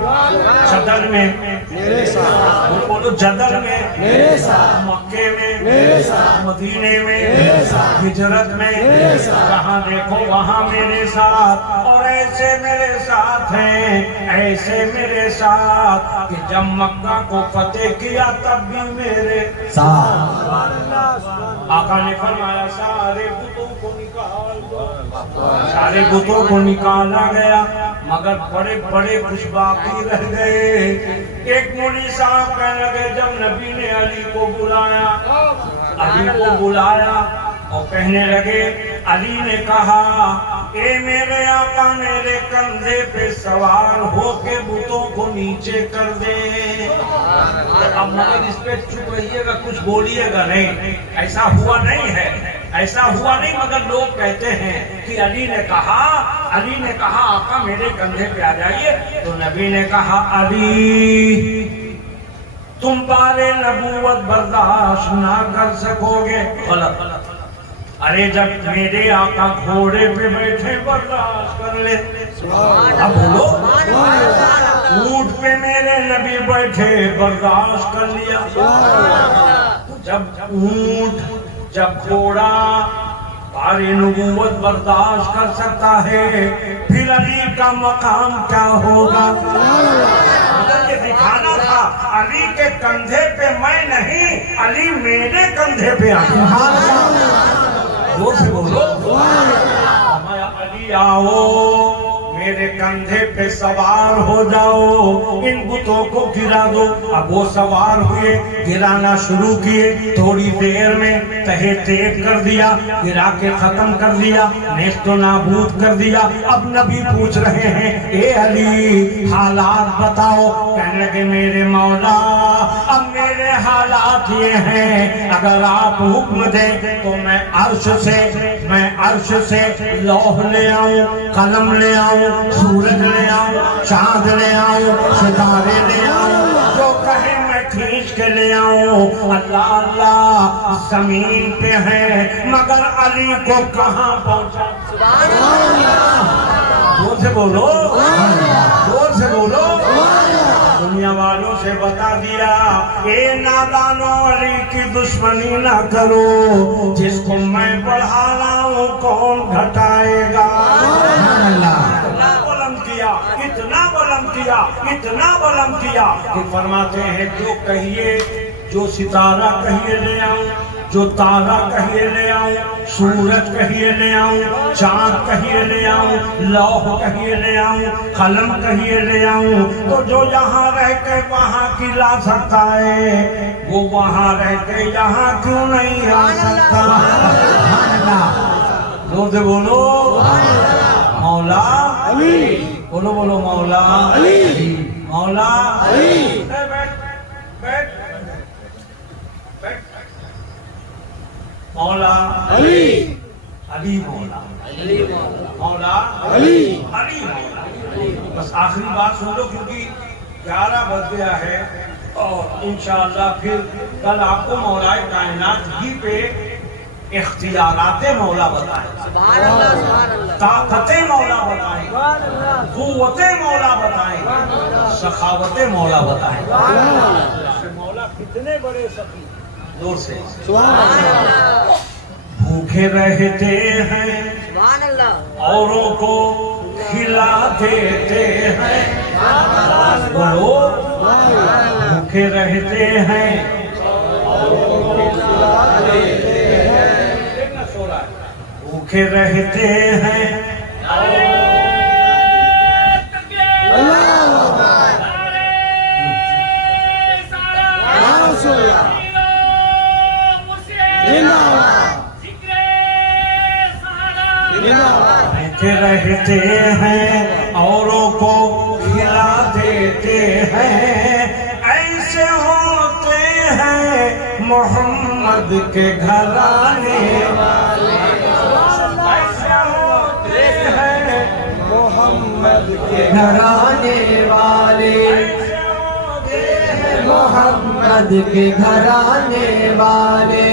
जदल में मेरे साथ, बोलो जदल में मेरे साथ, मक्के में मेरे साथ, मदीने में मेरे साथ, हिजरत में मेरे साथ, जहाँ देखो वहाँ मेरे साथ, और ऐसे मेरे साथ हैं, ऐसे मेरे साथ कि जब मक्का को फतेह किया तब भी मेरे साथ। आका ने फरमाया सारे बुतों को निकाल दो। सारे बुतों को निकाला गया, मगर बड़े बड़े कुछ बाकी रह गए। एक मौलवी साहब कहने लगे, जब नबी ने अली को बुलाया, अली को बुलाया और कहने लगे, अली ने कहा ए मेरे आका मेरे कंधे पे सवार होके बुतों को नीचे कर दे। अब मगर इस पे चुप रहिएगा, कुछ बोलिएगा नहीं। ऐसा हुआ नहीं है, ऐसा हुआ नहीं, मगर लोग कहते हैं कि अली ने कहा आका मेरे कंधे पे आ जाइए। तो नबी ने कहा अली तुम बारे नबूवत बर्दाश्त ना कर सकोगे। गलत। अरे जब मेरे आका घोड़े पे बैठे बर्दाश्त कर ले। अब बोलो ऊंट पे मेरे नबी बैठे बर्दाश्त कर लिया। जब ऊंट जब घोड़ा बारे नबूवत बर्दाश्त कर सकता है, फिर अली का मकाम क्या होगा? ये दिखाना था अली के कंधे पे मैं नहीं, अली मेरे कंधे पे आ। जोर से बोलो अली आओ मेरे कंधे पे सवार हो जाओ, इन बुतों को गिरा दो। अब वो सवार हुए, गिराना शुरू किए, थोड़ी देर में तहे तेज कर दिया, गिरा के खत्म कर दिया, नेस्तो नाबूद कर दिया। अब नबी पूछ रहे हैं ए अली हालात बताओ। कहने लगे मेरे मौला अब मेरे हालात ये हैं, अगर आप हुक्म दें तो मैं अर्श से लौह ले आऊं, कलम ले आऊं, सूरज ले आऊं, चांद ले आऊं, सितारे ले आऊं, जो कहे मैं खींच के ले आऊं। अल्लाह अल्लाह जमीन पे है, मगर अली को कहाँ पहुंचा? जोर से बोलो, जोर से बोलो। दुनिया वालों से बता दिया ए नादानों अली की दुश्मनी ना करो, जिसको मैं बढ़ा रहा हूँ कौन घटाएगा? इतना बुलंद किया, इतना बुलंद किया, इतना बुलंद किया कि फरमाते हैं जो कहिए, जो सितारा कहिए ले आऊं, جو تارا کہیے لے آؤں، سورج کہیے لے آؤں، چاند کہیے لے آؤں، لوح کہیے لے آؤں، قلم کہیے لے آؤں، تو جو یہاں رہ کے وہاں کی لا سکتا ہے وہ وہاں رہ کے یہاں کیوں نہیں آ سکتا؟ زور سے بولو مولا علی، بولو بولو مولا علی، مولا علی، بیٹھ بیٹھ بیٹھ مولا علی، علی مولا مولا علی، علی مولا۔ بس آخری بات سن لو کیونکہ 11 بج گیا ہے اور انشاءاللہ پھر کل آپ کو مولا کائنات ہی پہ اختیارات مولا بتائیں، طاقت مولا بتائیں، قوت مولا بتائیں، سخاوت مولا بتائیں۔ مولا کتنے بڑے سخی، زور سے سبحان اللہ، بھوکے رہتے ہیں اوروں کو کھلا دیتے ہیں، بولو بھوکے رہتے ہیں بھوکے رہتے ہیں بھوکے رہتے ہیں اوروں کو کھلا دیتے ہیں، ایسے ہوتے ہیں محمد کے گھرانے والے، ایسے ہوتے ہیں محمد کے گھرانے والے، ایسے ہوتے ہیں محمد کے گھرانے والے،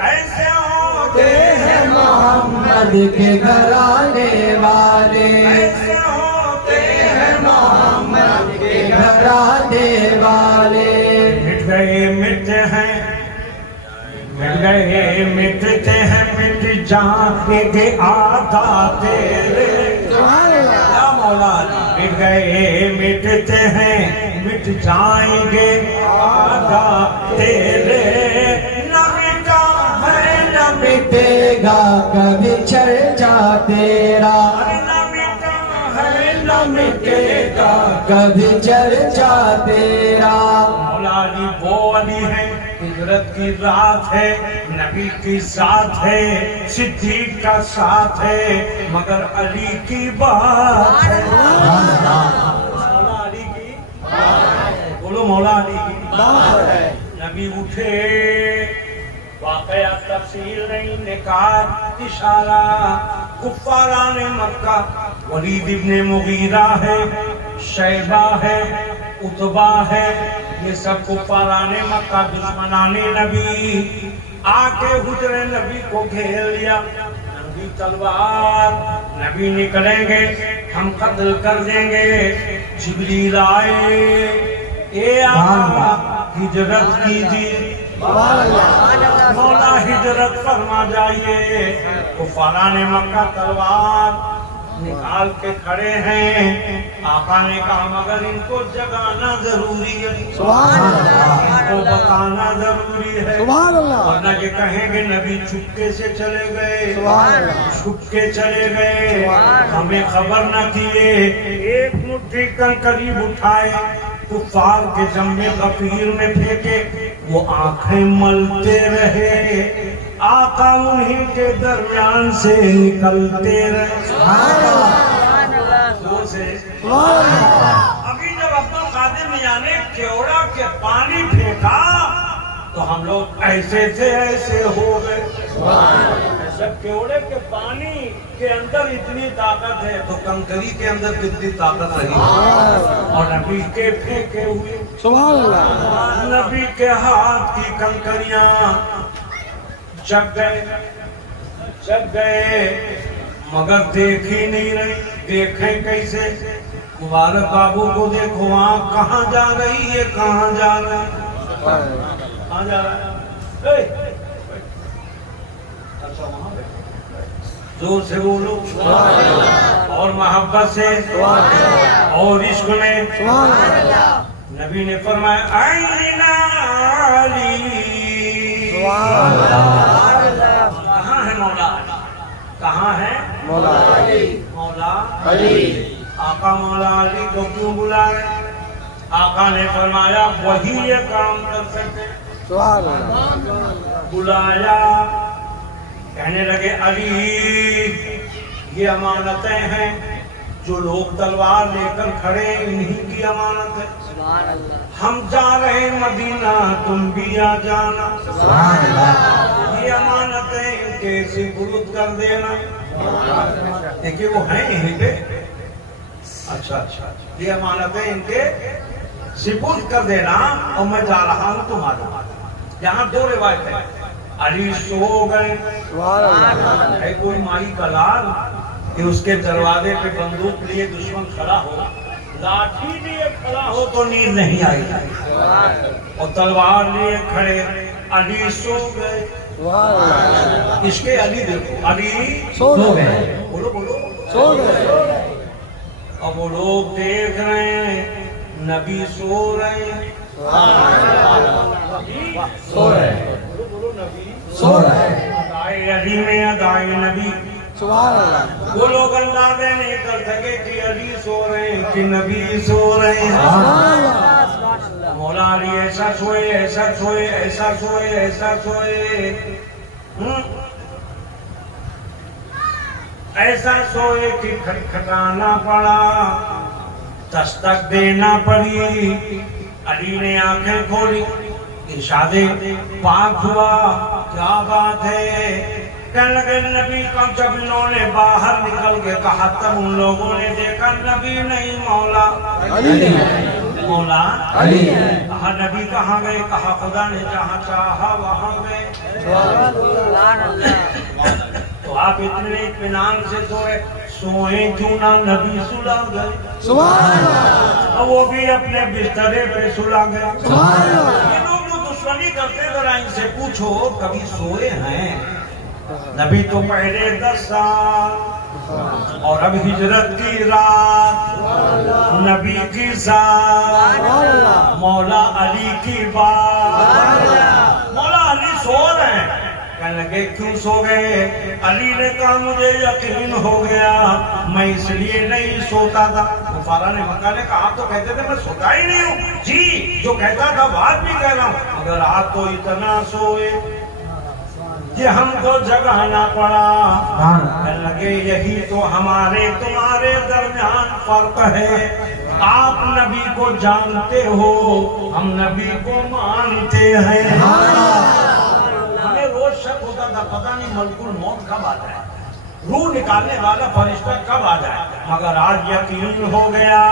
ایسے ہوتے ہیں محمد کے گھرانے والے، ایسے ہوتے ہیں محمد کے گھرانے والے، مٹ گئے مٹتے ہیں مٹ گئے مٹتے ہیں مٹ جائیں گے آقا تیرے، یا مولا مٹ گئے مٹتے ہیں مٹ جائیں گے آقا تیرے، نہ مٹا ہے نہ مٹے گا کبھی چرچا تیرا، نہ مٹا ہے نہ مٹے گا۔ کبھی چرچا تیرا، مولا علی وہ علی ہے، ہجرت کی رات ہے، نبی کی ساتھ ہے، صدیق کا ساتھ ہے، مگر علی کی بات ہے، مولا علی کی بولو مولا علی کی نبی اٹھے، واقعہ تفصیل نہیں نکات اشارہ، کفاران مکہ ولید ابن مغیرہ ہے، شیبہ ہے، عتبہ ہے، یہ سب کفاران مکہ دشمنان نبی آ کے حجرے نبی کو گھیر لیا، نبی تلوار، نبی نکلیں گے ہم قتل کر دیں گے، جبریل آئے، اے آقا ہجرت کیجیے، مولا ہجرت فرما جائیے، کفاران مکہ تلوار نکال کے کھڑے ہیں، آقا نے کہا مگر ان کو جگانا ضروری ہے، ان کو بتانا ضروری ہے، ورنہ یہ کہیں گے نبی چھپکے سے چلے گئے، چھپکے چلے گئے، ہمیں خبر نہ کیے، ایک مٹھی قریب اٹھائے، کفار کے جمع غفیر میں پھینکے، وہ آنکھیں ملتے رہے، آقا انہیں کے درمیان سے نکلتے رہے، ابھی جب عبد القادر میاں نے کیوڑا کے پانی پھینکا تو ہم لوگ ایسے تھے ایسے ہو گئے، جب کیوڑے کے پانی کے اندر اتنی طاقت ہے تو کنکری کے اندر کتنی طاقت رہی، اور نبی کے پھینکے ہوئے نبی کے ہاتھ کی کنکریاں جگ گئے مگر دیکھ ہی نہیں رہی، دیکھیں کیسے؟ مبارک بابو کو دیکھو آنکھ کہاں جا رہی ہے، کہاں جا رہا ہے، کہاں جا رہا ہے، اچھا وہاں پہ زور سے بولو اور محبت سے اور عشق میں، نبی نے فرمایا علی کہاں ہے مولا علی؟ کہاں ہے مولا مولا علی؟ آقا مولا علی کو کیوں بلائے؟ آقا نے فرمایا وہی یہ کام کر سکتے. سبحان اللہ. بلایا، کہنے لگے علی یہ امانتیں ہیں، جو لوگ تلوار لے کر کھڑے انہی کی امانت ہے. ہم جا رہے مدینہ، تم بھی آ جانا. یہ امانتیں ان کے سپرد کر دینا. دیکھیں وہ ہیں یہیں پہ. اچھا یہ امانتیں ان کے سپرد کر دینا اور میں جا رہا ہوں تمہارے. یہاں دو روایت ہے. علی سو گئے. سبحان اللہ. ہے کوئی مائی کا لال کہ اس کے دروازے پہ بندوق لیے دشمن کھڑا ہو، لاٹھی لیے کھڑا ہو تو نیند نہیں آئی، اور تلوار لیے کھڑے. علی سو گئے. سبحان اللہ. اس کے علی دیکھو، علی سو گئے. بولو بولو. سو گئے. اب وہ لوگ دیکھ رہے ہیں نبی سو رہے ہیں. سو رہے. بولو نبی سو رہے. ادائے علی میں ادائے نبی. سبحان اللہ. وہ لوگ اندازے نہیں کر سکے کہ علی سو رہے ہیں کہ نبی سو رہے ہیں. مولا علی ایسا سوئے ایسا سوئے ایسا سوئے ایسا سوئے، ایسا سوئے کہ کھٹکھٹانا پڑا، دستک دینا پڑی. علی نے آنکھیں کھولی، ارشاد پاک ہوا کیا بات ہے. کہنے لگے نبی کا. جب انہوں نے باہر نکل کے کہا تب ان لوگوں نے دیکھا نبی نہیں مولا علی. مولا علی. کہا نبی کہاں گئے؟ کہا خدا نے جہاں چاہا وہاں گئے. تو آپ اتنے اطمینان سے سوئیں کیوں نہ؟ نبی سلا گئے. سبحان اللہ. اور وہ بھی اپنے بسترے پہ سلا گئے. سبحان اللہ. یہ لوگ جو دشمنی کرتے ذرا ان سے پوچھو کبھی سوئے ہیں؟ نبی تو پہلے 10 سال اور اب ہجرت کی رات، نبی کی ذات، مولا علی کی بات. مولا علی سو رہے ہیں. کہنے لگے کیوں سو گئے؟ علی نے کہا مجھے یقین ہو گیا میں اس لیے نہیں سوتا تھا. کفارہ نے مکہ نے کہا آپ تو کہتے تھے میں سوتا ہی نہیں ہوں. جی جو کہتا تھا بات بھی کہہ رہا ہوں، مگر آپ تو اتنا سوئے کہ ہم کو جگانا پڑا. کہنے لگے یہی تو ہمارے تمہارے درمیان فرق ہے. آپ نبی کو جانتے ہو، ہم نبی کو مانتے ہیں. ہمیں روز شک ہوتا تھا پتہ نہیں ملک الموت کب آ جائے، روح نکالنے والا فرشتہ کب آ جائے. مگر آج یقین ہو گیا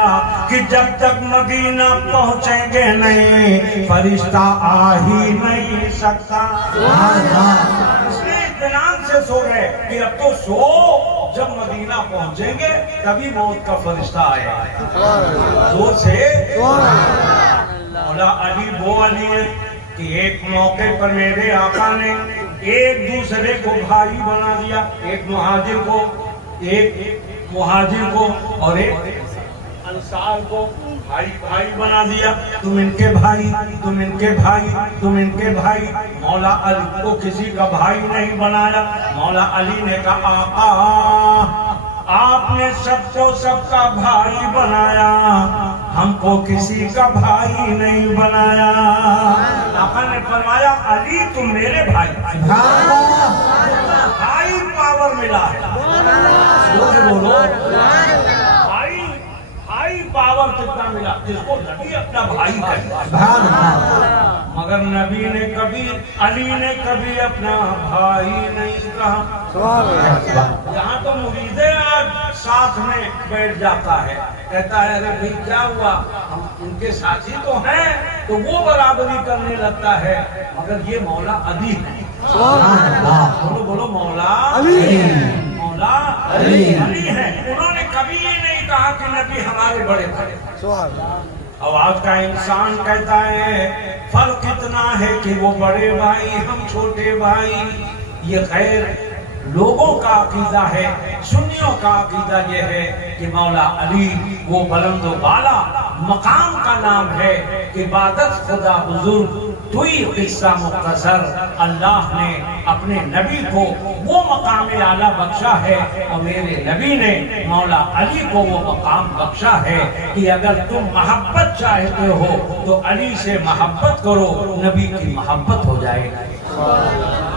کہ جب تک مدینہ پہنچیں گے نہیں فرشتہ آ ہی نہیں سکتا. اس لیے اطمینان سے سو گئے کہ اب تو سو، جب مدینہ پہنچیں گے تبھی موت کا فرشتہ آئے گا. زور سے مولا علی وہ علی ہے کہ ایک موقع پر میرے آقا نے ایک دوسرے کو بھائی بنا دیا. ایک مہاجر کو اور ایک انصار کو بھائی بنا دیا. تم ان کے بھائی، تم ان کے بھائی، تم ان کے بھائی. مولا علی کو کسی کا بھائی نہیں بنایا. مولا علی نے کہا آقا آپ نے سب کو سب کا بھائی بنایا، ہم کو کسی کا بھائی نہیں بنایا. آقا نے فرمایا علی تم میرے بھائی. بھائی پاور ملا ہے. بولو بھائی پاور کتنا ملا جس کو نبی اپنا بھائی کہتا. مگر نبی نے کبھی، علی نے کبھی اپنا بھائی نہیں کہا. یہاں تو مرید آج ساتھ میں بیٹھ جاتا ہے، کہتا ہے ارے بھائی کیا ہوا، ہم ان کے ساتھی تو ہیں، تو وہ برابری کرنے لگتا ہے. مگر یہ مولا علی ہے. بولو مولا علی. مولا علی ہے. انہوں نے کبھی یہ نہیں کہا کہ نبی ہمارے بڑے بڑے. اب آج کا انسان کہتا ہے فرق اتنا ہے کہ وہ بڑے بھائی ہم چھوٹے بھائی. یہ خیر لوگوں کا عقیدہ ہے. سنیوں کا عقیدہ یہ ہے کہ مولا علی وہ بلند و بالا مقام کا نام ہے عبادت خدا حضور توئی قصہ مختصر اللہ نے اپنے نبی کو وہ مقام اعلیٰ بخشا ہے اور میرے نبی نے مولا علی کو وہ مقام بخشا ہے کہ اگر تم محبت چاہتے ہو تو علی سے محبت کرو، نبی کی محبت ہو جائے گا۔